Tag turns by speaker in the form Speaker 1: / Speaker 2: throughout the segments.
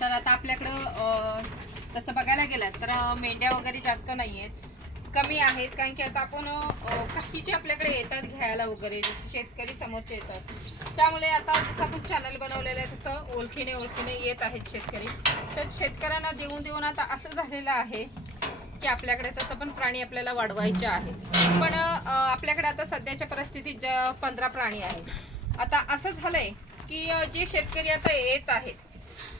Speaker 1: तर आता आपल्याकडं तसं बघायला गेलं तर मेंढ्या वगैरे जास्त नाही आहेत कमी आहेत कारण की आता आपण काही जे आपल्याकडे येतात घ्यायला वगैरे जसे शेतकरी समोरचे येतात. त्यामुळे आता जसं आपण चॅनल बनवलेलं आहे तसं ओळखीने ओळखीने येत आहेत शेतकरी. तर शेतकऱ्यांना देऊन देऊन आता असं झालेलं आहे की आपल्याकडे तसं पण प्राणी आपल्याला वाढवायचे आहेत. पण आपल्याकडे आता सध्याच्या परिस्थितीत ज्या पंधरा प्राणी आहेत आता असं झालंय की जे शेतकरी आता येत आहेत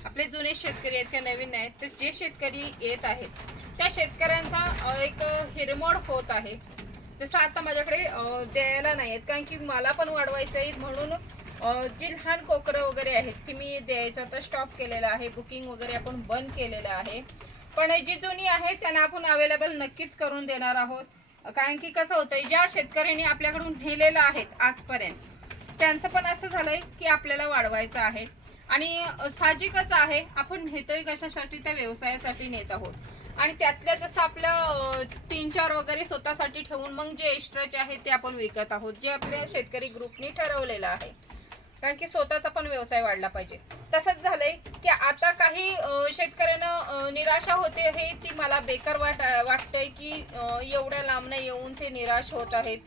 Speaker 1: आपले जुने शेतकरी आहेत किंवा नवीन आहेत तर जे शेतकरी येत आहेत त्या शेतकऱ्यांचा एक हिरमोड होत आहे. जसं आता माझ्याकडे द्यायला नाही आहेत कारण की मला पण वाढवायचं आहे. म्हणून जी लहान कोकरं वगैरे आहेत ती मी द्यायचं तर स्टॉप केलेलं आहे. बुकिंग वगैरे आपण बंद केलेलं आहे. पण जी जुनी आहे त्यांना आपण अवेलेबल नक्कीच करून देणार आहोत. कारण की कसं होतंय ज्या शेतकऱ्यांनी आपल्याकडून नेलेलं आहेत आजपर्यंत त्यांचं पण असं झालंय की आपल्याला वाढवायचं आहे. आणि साहजिकच आहे. आपण नेतोय कशासाठी त्या व्यवसायासाठी नेत आहोत? आणि त्यातल्या जसं आपलं तीन चार वगैरे स्वतःसाठी ठेवून मग जे एक्स्ट्राचे आहे ते आपण विकत आहोत जे आपल्या शेतकरी ग्रुपनी ठरवलेलं आहे. कारण की स्वतःचा पण व्यवसाय वाढला पाहिजे. तसंच झालंय की आता काही शेतकऱ्यांना निराशा होते हे ती मला बेकार वाट वाटतंय की एवढ्या लांबनं येऊन ते निराश होत आहेत.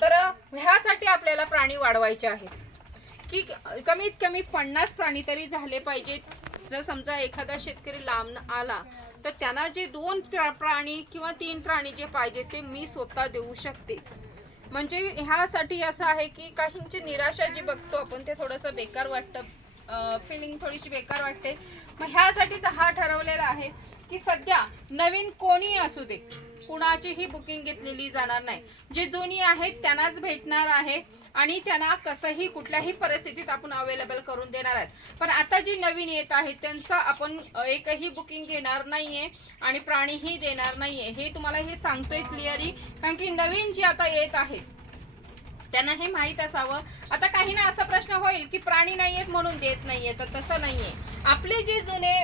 Speaker 1: तर ह्यासाठी आपल्याला प्राणी वाढवायचे आहेत. की कमीत कमी पन्नास प्राणी तरी झाले पाहिजेत जर समजा एखादा शेतकरी लांब आला तर त्यांना जे दोन प्राणी किंवा तीन प्राणी जे पाहिजे ते मी स्वतः देऊ शकते. म्हणजे ह्यासाठी असं आहे की काहींची निराशा जी बघतो आपण ते थोडंसं बेकार वाटतं फिलिंग थोडीशी बेकार वाटते. मग ह्यासाठीच हा ठरवलेला आहे की सध्या नवीन कोणी असू दे. कुणाचीही बुकिंग घेतलेली जाणार नाही. जे जुनी आहेत त्यांनाच भेटणार आहे. आणि त्यांना कसंही कुठल्याही परिस्थितीत आपण अवेलेबल करून देणार आहेत. पण आता जी नवीन येत आहेत त्यांचं आपण एकही बुकिंग घेणार नाहीये आणि प्राणीही देणार नाहीये. हे तुम्हाला हे सांगतोय क्लिअरली कारण की नवीन जी आता येत आहेत त्यांना हे माहीत असावं. आता काही ना असा प्रश्न होईल की प्राणी नाहीयेत म्हणून देत नाहीये तर तसं नाहीये. आपले जे जुने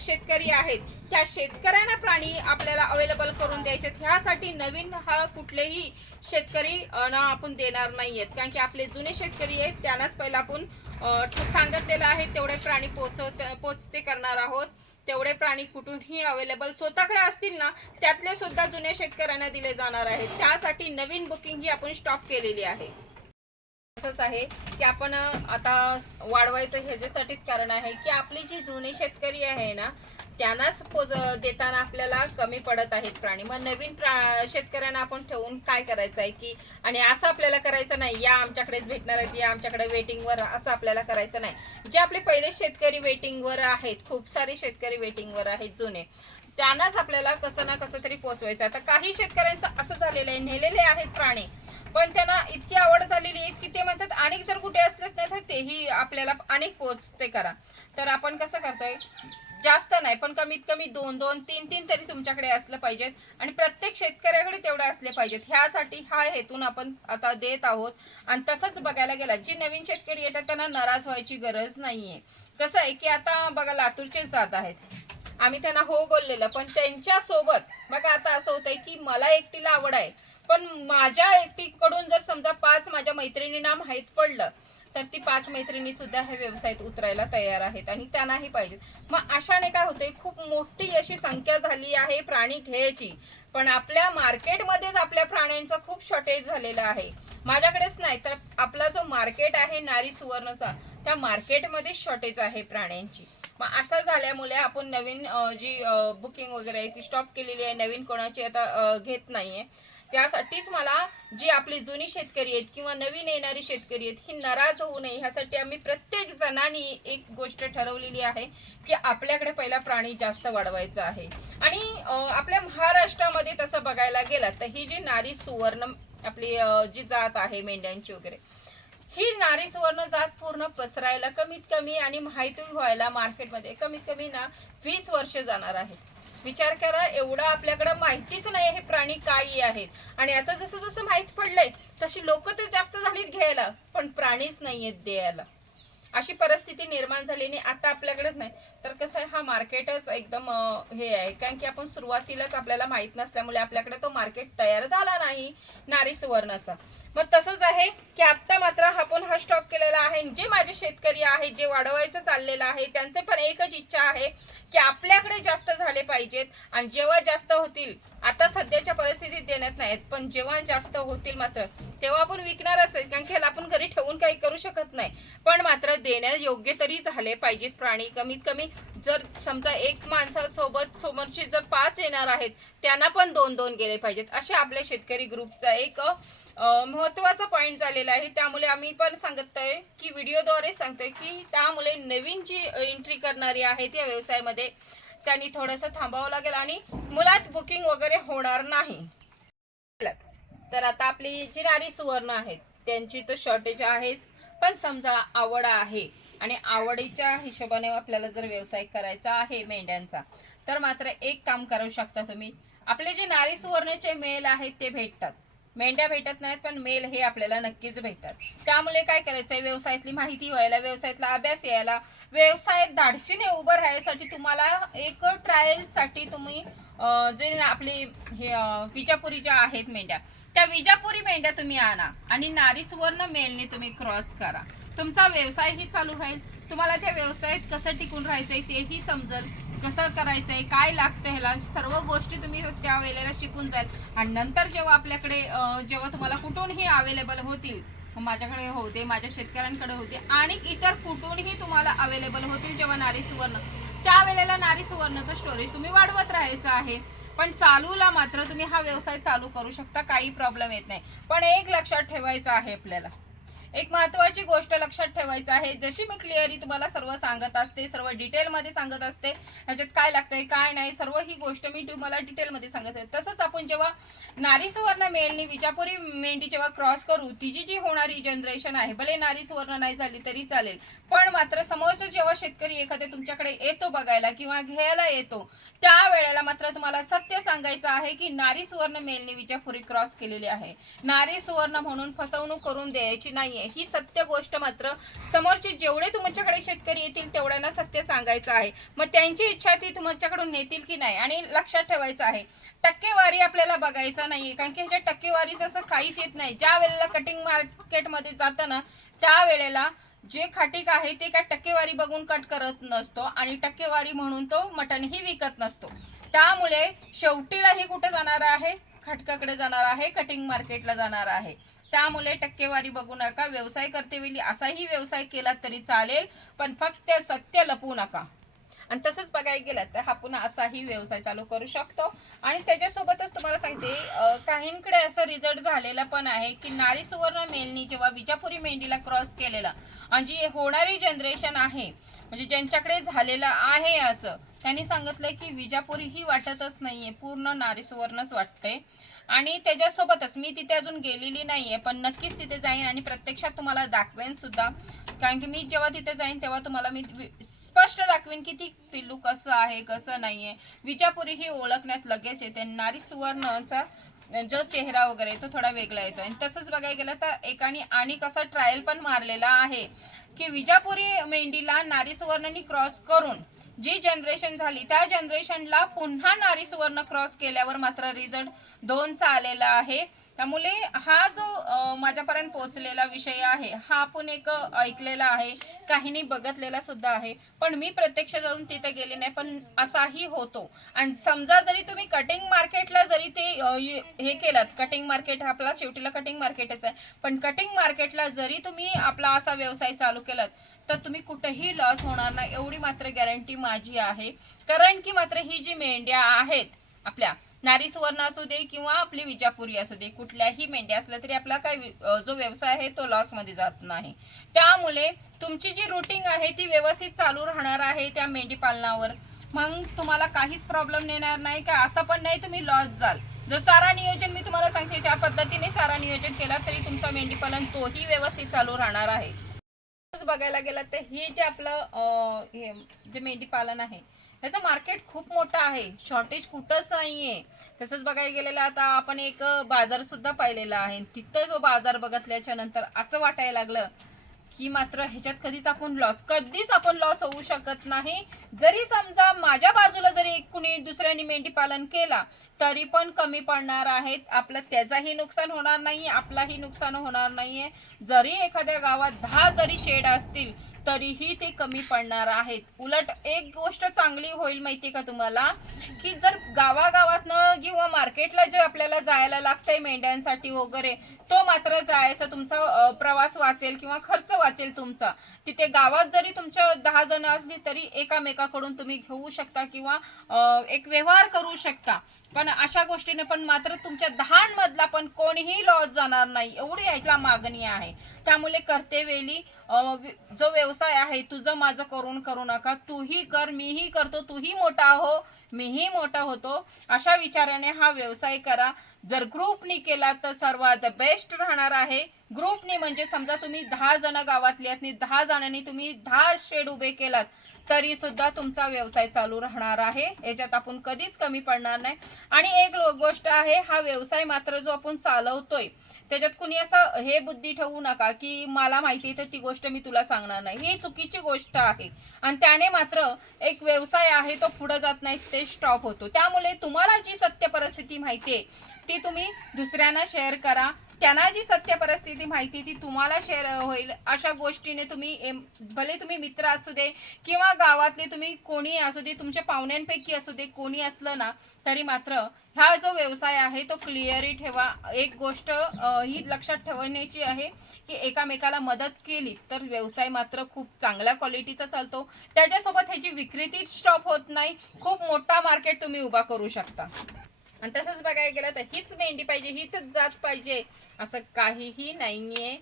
Speaker 1: शेतकरी आहेत त्या शेतकऱ्यांना प्राणी आपल्याला अवेलेबल करून द्यायचे ह्यासाठी नवीन हा कुठलेही शेतकरी ना आपण देणार नाहीयेत. कारण की आपले जुने शेतकरी आहेत त्यांनाच पहिला आपण अं, सांगितलेलं आहे तेवढे प्राणी पोचवत पोचते करणार आहोत. तेवढे प्राणी कुठूनही अवेलेबल स्वतःकडे असतील ना त्यातले सुद्धा जुन्या शेतकऱ्यांना दिले जाणार आहेत. त्यासाठी नवीन बुकिंग ही आपण स्टॉप केलेली आहे. असंच आहे की आपण आता वाढवायचं ह्याच्यासाठीच कारण आहे की आपली जी जुनी शेतकरी आहे ना त्यांनाच पोज देताना आपल्याला कमी पडत आहेत प्राणी. मग नवीन प्रा शेतकऱ्यांना आपण ठेवून काय करायचं आहे की आणि असं आपल्याला करायचं नाही. या आमच्याकडेच भेटणार आहेत या आमच्याकडे वेटिंगवर असं आपल्याला करायचं नाही. जे आपले पहिले शेतकरी वेटिंगवर आहेत खूप सारे शेतकरी वेटिंगवर आहेत जुने. त्यांनाच आपल्याला कसं ना कसं तरी पोचवायचं. आता काही शेतकऱ्यांचं असं झालेलं आहे नेलेले आहेत प्राणी. पण त्यांना इतकी आवड झालेली आहे की ते म्हणतात अनेक जर कुठे असलेच नाही तर तेही आपल्याला अनेक पोचते करा. तर आपण कसं करतोय? जास्त नाही पण कमीत कमी दोन दोन तीन तीन तरी तुमच्याकडे असलं पाहिजेत. आणि प्रत्येक शेतकऱ्याकडे तेवढे असले पाहिजेत. ह्यासाठी हा हेतून आपण आता देत आहोत. आणि तसंच बघायला गेला जी नवीन शेतकरी येतात त्यांना नाराज व्हायची गरज नाहीये. कसं आहे की आता बघा लातूरचेच जात आहेत. आम्ही त्यांना हो बोललेलं पण त्यांच्यासोबत बघा आता असं होतंय की मला एकटीला आवड आहे. पण माझ्या एकटीकडून जर समजा पाच माझ्या मैत्रिणींना माहीत पडलं तर ती पाच मैत्रिणी सुद्धा ह्या व्यवसायात उतरायला तयार आहेत आणि त्यांनाही पाहिजे मग अशाने काय होते खूप मोठी अशी संख्या झाली आहे प्राणी घ्यायची पण आपल्या मार्केटमध्येच आपल्या प्राण्यांचं खूप शॉर्टेज झालेलं आहे. माझ्याकडेच नाही तर आपला जो मार्केट आहे नारी सुवर्णचा त्या मार्केटमध्ये शॉर्टेज आहे प्राण्यांची. मग असं झाल्यामुळे आपण नवीन जी बुकिंग वगैरे आहे ती स्टॉप केलेली आहे. नवीन कोणाची आता घेत नाहीये. त्यासाठीच मला जी आपली जुनी शेतकरी आहेत किंवा नवीन येणारी शेतकरी आहेत ही नाराज होऊ नये. ह्यासाठी आम्ही प्रत्येक जणांनी एक गोष्ट ठरवलेली आहे की आपल्याकडे पहिला प्राणी जास्त वाढवायचा आहे. आणि आपल्या महाराष्ट्रामध्ये तसं बघायला गेलं तर ही जी नारी सुवर्ण आपली जी जात आहे मेंढ्यांची वगैरे ही नारी सुवर्ण जात पूर्ण पसरायला कमीत कमी आणि माहिती व्हायला मार्केटमध्ये कमीत कमी ना वीस वर्ष जाणार आहेत विचार करा एवढं आपल्याकडं माहितीच नाही हे प्राणी काय आहेत. आणि आता जसं जसं माहीत पडलंय तशी लोक तर जास्त झालीत घ्यायला पण प्राणीच नाहीयेत द्यायला. अशी परिस्थिती निर्माण झाली आणि आता आपल्याकडेच नाही. तर कसं आहे हा मार्केटच एकदम हे आहे. कारण की आपण सुरुवातीलाच आपल्याला माहीत नसल्यामुळे आपल्याकडे तो मार्केट तयार झाला नाही नारी सुवर्णाचा. मग तसंच आहे की आता मात्र आपण हा स्टॉप केलेला आहे. जे माझे शेतकरी आहेत जे वाढवायचं चाललेलं आहे त्यांचे पण एकच इच्छा आहे की आपल्याकडे जास्त झाले पाहिजेत आणि जेव्हा जास्त होतील आता सध्याच्या परिस्थितीत देण्यात नाहीत पण जेव्हा जास्त होतील मात्र तेव्हा आपण विकणारच आहे कारण की ह्याला आपण घरी ठेवून काही करू शकत नाही. पण मात्र देण्या योग्य तरी झाले पाहिजेत प्राणी. कमीत कमी जर समजा एक माणसासोबत समोरचे जर पाच येणार आहेत त्यांना पण दोन दोन गेले पाहिजेत. असे आपल्या शेतकरी ग्रुपचा एक महत्त्वाचा पॉईंट झालेला आहे. त्यामुळे आम्ही पण सांगतोय की व्हिडिओद्वारे सांगतोय की त्यामुळे नवीन जी एंट्री करणारी आहेत या व्यवसायामध्ये त्यांनी थोडंसं थांबावं लागेल आणि मुलात बुकिंग वगैरे होणार नाही. तर आता आपली जी नारी सुवर्ण आहेत त्यांची तर शॉर्टेज आहेच. पण समजा आवड आहे आणि आवडीच्या हिशोबाने आपल्याला जर व्यवसाय करायचा आहे मेंढ्यांचा तर मात्र एक काम करू शकता तुम्ही. आपले जे नारी सुवर्णचे मेल आहेत ते भेटतात. मेंढ्या भेटत नाहीत पण मेल हे आपल्याला नक्कीच भेटतात. त्यामुळे काय करायचंय व्यवसायातली माहिती व्हायला व्यवसायातला अभ्यास यायला व्यवसायात धाडशीने उभं राहायसाठी तुम्हाला एक ट्रायलसाठी तुम्ही जे आपले हे विजापुरी ज्या आहेत मेंढ्या त्या विजापुरी मेंढ्या तुम्ही आणा आणि नारी सुवर्ण मेलने तुम्ही क्रॉस करा. तुमचा व्यवसायही चालू राहील. तुम्हाला त्या व्यवसायात कसं टिकून राहायचंय तेही समजेल. कसं करायचं आहे काय लागतं ह्याला सर्व गोष्टी तुम्ही त्या वेळेला शिकून जाईल आणि नंतर जेव्हा आपल्याकडे जेव्हा तुम्हाला कुठूनही अवेलेबल होतील माझ्याकडे होते माझ्या शेतकऱ्यांकडे होते आणि इतर कुठूनही तुम्हाला अवेलेबल होतील जेव्हा नारी सुवर्ण त्यावेळेला नारी सुवर्णचं स्टोरेज तुम्ही वाढवत राहायचं आहे. पण चालूला मात्र तुम्ही हा व्यवसाय चालू करू शकता काही प्रॉब्लेम येत नाही. पण एक लक्षात ठेवायचं आहे आपल्याला. एक महत्वाची गोष्ट लक्षात ठेवायचं आहे. जशी मी क्लिअरली तुम्हाला सर्व सांगत असते सर्व डिटेलमध्ये सांगत असते ह्याच्यात काय लागतंय काय नाही सर्व ही गोष्ट मी तुम्हाला डिटेलमध्ये सांगत आहे. तसंच आपण जेव्हा नारी सुवर्ण मेलनी विजापुरी मेंढी जेव्हा क्रॉस करू तिची जी होणारी जनरेशन आहे भले नारी सुवर्ण नाही झाली तरी चालेल पण मात्र समोरचा जेव्हा शेतकरी एखाद्या तुमच्याकडे येतो बघायला किंवा घ्यायला येतो त्या वेळेला मात्र तुम्हाला सत्य सांगायचं आहे की नारी सुवर्ण मेलनी विजापुरी क्रॉस केलेली आहे. नारी सुवर्ण म्हणून फसवणूक करून द्यायची नाहीये. ही सत्य गोष्ट मात्र समोरचे जेवढे तुमच्याकडे शेतकरी येतील तेवढ्यांना सत्य सांगायचं आहे. मग त्यांची इच्छा ती तुमच्याकडून नेतील की नाही आणि लक्षात ठेवायचं आहे. टक्केवारी आपल्याला बघायचा नाहीये. कारण की ह्याच्या टक्केवारीचं असं काहीच येत नाही. ज्या वेळेला कटिंग मार्केटमध्ये जाताना त्या वेळेला जे खाटीक आहे ते काय टक्केवारी बघून कट करत नसतो आणि टक्केवारी म्हणून तो मटणही विकत नसतो. त्यामुळे शेवटीलाही कुठे जाणार आहे? खटकाकडे जाणार आहे कटिंग मार्केटला जाणार आहे. त्यामुळे टक्केवारी बघू नका. व्यवसाय करतेवेळी असाही व्यवसाय केला तरी चालेल पण फक्त सत्य लपवू नका. आणि तसंच बघायला गेलं तर हा पुन्हा असाही व्यवसाय चालू करू शकतो. आणि त्याच्यासोबतच तुम्हाला सांगते काहींकडे असं रिझल्ट झालेला पण आहे की नारी सुवर्ण मेलनी जेव्हा विजापुरी मेंढीला क्रॉस केलेला आणि म्हणजे जी होणारी जनरेशन आहे म्हणजे ज्यांच्याकडे झालेलं आहे असं त्यांनी सांगितलंय की विजापुरी ही वाटतच नाहीये. पूर्ण नारी सुवर्णच वाटते आणि त्याच्यासोबतच मी तिथे अजून गेलेली नाहीये पण नक्कीच तिथे जाईन आणि प्रत्यक्षात तुम्हाला दाखवेन सुद्धा. कारण की मी जेव्हा तिथे जाईन तेव्हा तुम्हाला मी वि- स्पष्ट दाखवेन की ती पिल्लू कसं आहे कसं नाहीये. विजापुरी ही ओळखण्यात लगेच येते. नारी सुवर्णचा जो चेहरा वगैरे आहे तो थोडा वेगळा येतो. आणि तसंच बघायला गेलं तर एकाने आणि कसा ट्रायल पण मारलेला आहे की विजापुरी मेंढीला नारी सुवर्णनी क्रॉस करून जी जनरेशन झाली त्या जनरेशनला पुन्हा नारी सुवर्ण क्रॉस केल्यावर मात्र रिझल्ट दोनचा आलेला आहे. त्यामुळे हा जो माझ्यापर्यंत पोहोचलेला विषय आहे हा आपण एक ऐकलेला आहे. काहींनी बघतलेला सुद्धा आहे. पण मी प्रत्यक्ष जाऊन तिथे गेले नाही पण असाही होतो. आणि समजा जरी तुम्ही कटिंग मार्केटला जरी ते हे केलं कटिंग मार्केट आपला शेवटीला कटिंग मार्केटच आहे. पण कटिंग मार्केटला जरी तुम्ही आपला असा व्यवसाय चालू केलात तर तुम्ही कुठेही लॉस होणार नाही. एवढी मात्र गॅरंटी माझी आहे. कारण की मात्र ही जी मेंढ्या आहेत आपल्या नारी सुवर्ण असू दे किंवा आपली विजापुरी असू दे कुठल्याही मेंढ्या असल्या तरी आपला काय जो व्यवसाय आहे तो लॉसमध्ये जात नाही. त्यामुळे तुमची जी रुटीन आहे ती व्यवस्थित चालू राहणार आहे त्या मेंढी पालनावर मग तुम्हाला काहीच प्रॉब्लेम येणार नाही का? असं पण नाही तुम्ही लॉस जाल. जो चारा नियोजन मी तुम्हाला सांगते त्या पद्धतीने चारा नियोजन केला तरी तुमचा मेंढीपालन तोही व्यवस्थित चालू राहणार आहे. बघायला गेलं तर हे जे आपलं हे जे मेंढी पालन आहे ह्याचं मार्केट खूप मोठं आहे. शॉर्टेज कुठंच नाहीये. तसंच बघायला गेलेलं आता आपण एक बाजार सुद्धा पाहिलेला आहे. तिथं जो बाजार बघितल्याच्या नंतर असं वाटायला लागलं की मात्र ह्याच्यात कधीच आपण लॉस कधीच आपण लॉस होऊ शकत नाही. जरी समजा माझ्या बाजूला जरी कुणी दुसऱ्याने मेंढी पालन केला तरी पण कमी पडणार आहेत. आपलं त्याचाही नुकसान होणार नाही आपलाही नुकसान होणार नाहीये. जरी एखाद्या गावात दहा जरी शेड असतील तरीही ते कमी पडणार आहेत. उलट एक गोष्ट चांगली होईल माहिती का तुम्हाला? की जर गावागावातनं किंवा मार्केटला जे आपल्याला जायला लागतंय मेंढ्यांसाठी वगैरे तो मात्र जायचा तुमचा प्रवास वाचेल किंवा खर्च वाचेल तुमचा. तिथे गावात जरी तुमच्या दहा जण असली तरी एकामेकाकडून तुम्ही घेऊ शकता किंवा एक व्यवहार करू शकता. पण अशा गोष्टीने पण मात्र तुमच्या दहामधला पण कोणीही लॉस जाणार नाही एवढी यायला मागणी आहे. त्यामुळे करतेवेळी जो व्यवसाय आहे तुझं माझं करून करू नका. तूही कर मीही करतो तूही मोठा हो मीही मोठा होतो. अशा विचाराने हा व्यवसाय करा. जर ग्रुपनी केला तर सर्वात बेस्ट राहणार आहे. ग्रुपनी म्हणजे समजा तुम्ही दहा जण गावातली आहेत दहा जणांनी तुम्ही दहा शेड उभे केलात. तरी सुद्धा तुमचा व्यवसाय चालू राहणार आहे. याच्यात आपण कधीच कमी पडणार नाही. आणि एक गोष्ट आहे हा व्यवसाय मात्र जो आपण चालवतोय त्याच्यात कुणी असं हे बुद्धी ठेवू नका की मला माहिती आहे तर ती गोष्ट मी तुला सांगणार नाही. ही चुकीची गोष्ट आहे. आणि त्याने मात्र एक व्यवसाय आहे तो पुढे जात नाही ते स्टॉप होतो. त्यामुळे तुम्हाला जी सत्य परिस्थिती माहिती आहे ती तुम्ही दुसऱ्यांना शेअर करा. त्यांना जी सत्य परिस्थिती माहिती ती तुम्हाला शेअर होईल. अशा गोष्टीने तुम्ही भले तुम्ही मित्र असू दे किंवा गावातले तुम्ही कोणी असू दे तुमच्या पाहुण्यांपैकी असू दे कोणी असलं ना तरी मात्र हा जो व्यवसाय आहे तो क्लिअरी ठेवा. एक गोष्ट ही लक्षात ठेवण्याची आहे की एकामेकाला मदत केली तर व्यवसाय मात्र खूप चांगल्या क्वालिटीचा चालतो. त्याच्यासोबत ह्याची विक्रीतीच स्टॉप होत नाही. खूप मोठा मार्केट तुम्ही उभा करू शकता. आणि तसंच बघायला गेलं तर हीच मेंढी पाहिजे हीच जात पाहिजे असं काहीही नाहीये.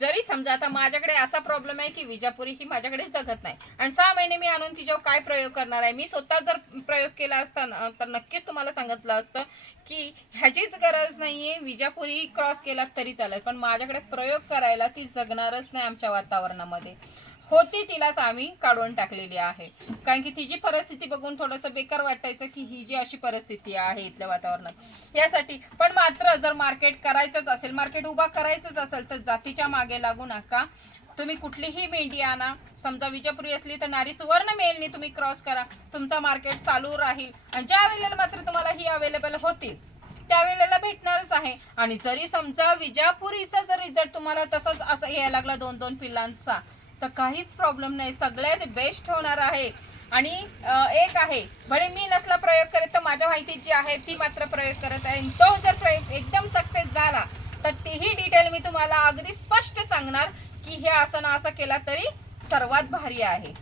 Speaker 1: जरी समजा आता माझ्याकडे असा प्रॉब्लेम आहे की विजापुरी ही माझ्याकडे जगत नाही. आणि सहा महिने मी आणून तिच्यावर काय प्रयोग करणार आहे? मी स्वतः जर प्रयोग केला असता तर नक्कीच तुम्हाला सांगितलं असतं की ह्याचीच गरज नाहीये. विजापुरी क्रॉस केला तरी चालेल पण माझ्याकडे प्रयोग करायला ती जगणारच नाही आमच्या वातावरणामध्ये. होती तिलाच आम्ही काढून टाकलेली आहे. कारण की तिची परिस्थिती बघून थोडंसं बेकार वाटायचं की ही जी अशी परिस्थिती आहे इथल्या वातावरणात यासाठी. पण मात्र जर मार्केट करायचंच असेल मार्केट उभा करायचंच असेल तर जातीच्या मागे लागू नका. तुम्ही कुठलीही मेंढी आणा. समजा विजापुरी असली तर नारी सुवर्ण मेलनी तुम्ही क्रॉस करा. तुमचा मार्केट चालू राहील. आणि ज्या वेळेला मात्र तुम्हाला ही अवेलेबल होतील त्यावेळेला भेटणारच आहे. आणि जरी समजा विजापुरीचा जर रिझल्ट तुम्हाला तसंच असं यायला लागला दोन दोन पिल्लांचा तर काहीच प्रॉब्लेम नाही. सगळ्यात बेस्ट होणार आहे. आणि एक आहे भले मी नसला प्रयोग करत तर माझ्या माहिती जी आहे ती मात्र प्रयोग करत आहे. तो जर प्रयोग एकदम सक्सेस झाला तर तीही डिटेल मी तुम्हाला अगदी स्पष्ट सांगणार की हे असं ना असं केला तरी सर्वात भारी आहे.